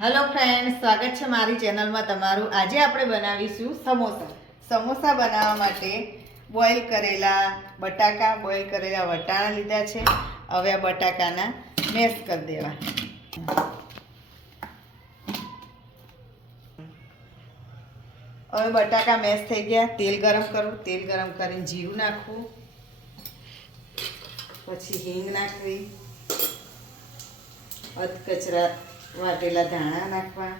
Hello friend સ્વાગત છે મારી ચેનલમાં તમારું. આજે આપણે બનાવીશું સમોસા. સમોસા બનાવવા માટે બોઇલ કરેલા બટાકા બોઇલ કરેલા વટાણા લીધા છે. હવે આ બટાકાના મેશ કરી દેવા. હવે બટાકા મેશ થઈ ગયા. તેલ ગરમ કરવું તેલ ગરમ કરીને જીરું નાખવું. પછી હિંગ નાખવી. અધકચરા વાટેલા ધાણા નાખવા.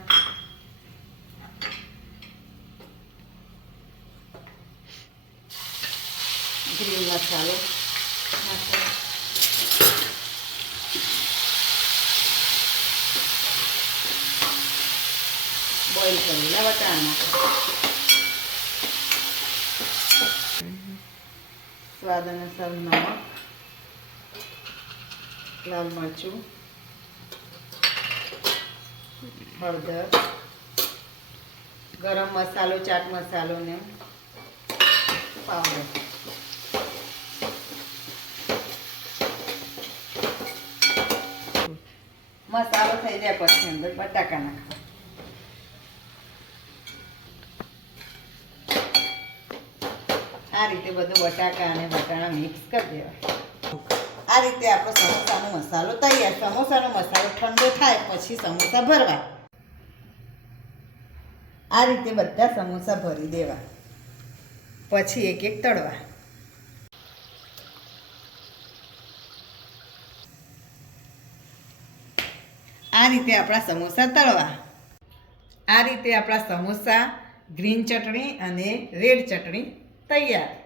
ગ્રીન મસાલો નાખવો. બોઇલ કરેલા વટાણા. સ્વાદ અનુસાર નમક લાલ મરચું હળદર ગરમ મસાલો, ચાટ મસાલો ને પાવડર. મસાલો થઈ જાય પછી અંદર બટાકા નાખવા આ રીતે બધું બટાકા અને બટાણા મિક્સ કરી દેવા આ રીતે આપણો સમોસાનો મસાલો તૈયાર. સમોસાનો મસાલો ઠંડો થાય પછી સમોસા ભરવા. આ રીતે બધા સમોસા ભરી દેવા. પછી એક એક તળવા. આ રીતે આપણા સમોસા તળવા. આ રીતે આપણા સમોસા ગ્રીન ચટણી અને રેડ ચટણી તૈયાર.